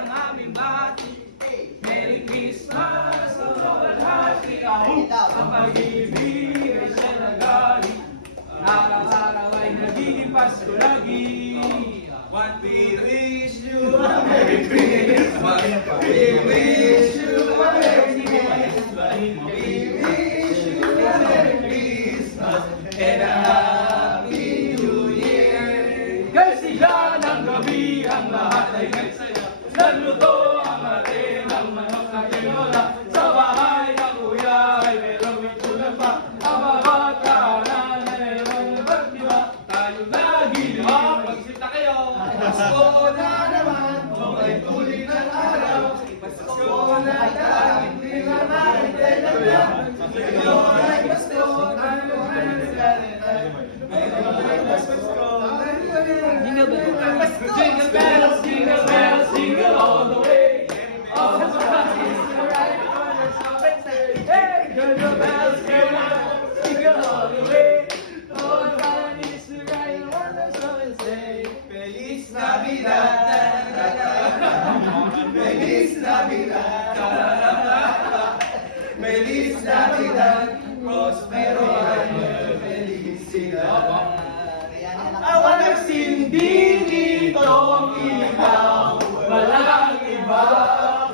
ang aming bati. Merry Christmas, walhati ang pag-ibig ay siya nagali. Araw-araw ay nagiging Pasko lagi. What we wish you a Merry Christmas. We wish you a Merry Christmas. We wish you a Merry Christmas and a Happy New Year. Kasiya ng gabi ang lahat ay nagsaya. Nagluto ang atin ng manok na tinola. Sa bahay na kuya ay merong itulan pa. Ang mga kahanan ay merong iba't iba. Tayo lagi mapagsita kayo. Pasko na naman, kung ay tuloy ng araw. Pasko na tayo, hindi na natin na lang. Ito ay Pasko, tayo ay Jingle bells, jingle bells, jingle all the way. All the way is the right one. Hey, jingle bells, jingle all the way. All the way is the right one. So we say, Feliz Navidad, Feliz Navidad, Feliz Navidad, prospero año, felicidad. Walang sindi ditong ikaw, walang iba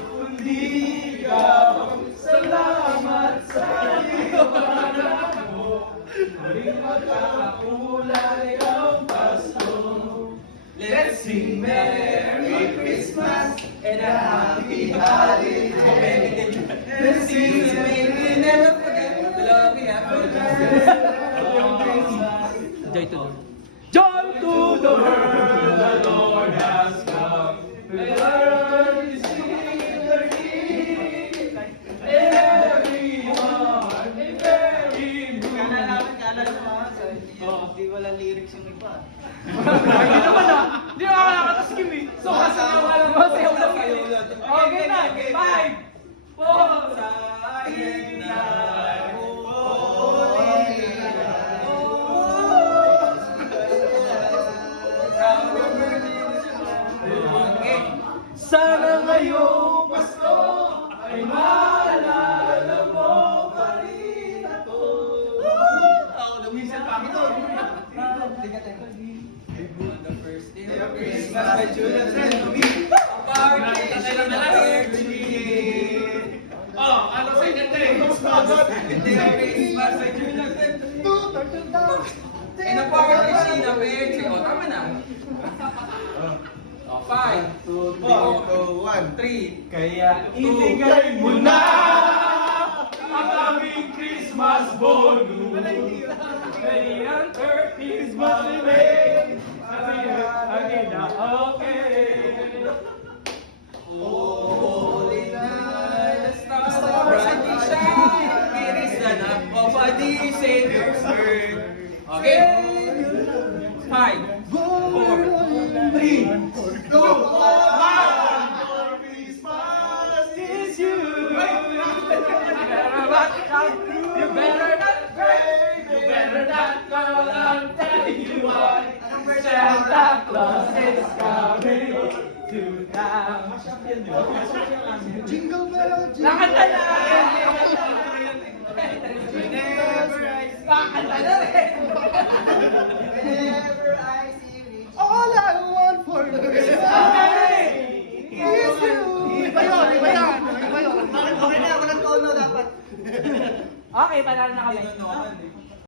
kundi ikaw. Salamat sa liwanag mo, muling magkakakulay ang Pasko. Let's sing Merry Christmas and a Happy Holiday. Let's sing and never forget the love we have for Joy to the Joy to the world, the Lord has come. The earth is liberty. Everyone, every moon. Hindi wala lyrics yung iba. Hindi naman ah. Hindi ako nakakaskim eh. So, kasayaw ka lang. Kasayaw lang kayo. Okay na. 5, 4, silent night. Sana ngayong Pasko ay maalala mo pa rin ako. Lumisan pa ako to. The first day of Christmas by Julius and me. Party na lang oh, ano sa inyo day? Day of Christmas by Julius and me. And a party scene of Erchi. O, tama na. 5, 2, 3. Kaya ibigay mo na ang aming Christmas bonus. Kaya ang turkey's malimig. Again na okay. Holy night, the stars brightly shine. It is the night of a dear Savior's birth. Okay? 5, 4, 3, 2, 1. Your Christmas is you. You better not pray. You better not call. I'm telling you why. Santa Claus is coming to town. Jingle bell, jingle Nakanta na! Nakanta na rin! Whenever I see rich, all I want for Christmas is you. Iba yun, iba yan. Iba yun. Okay na, walang tono dapat. Okay, panalo na kami.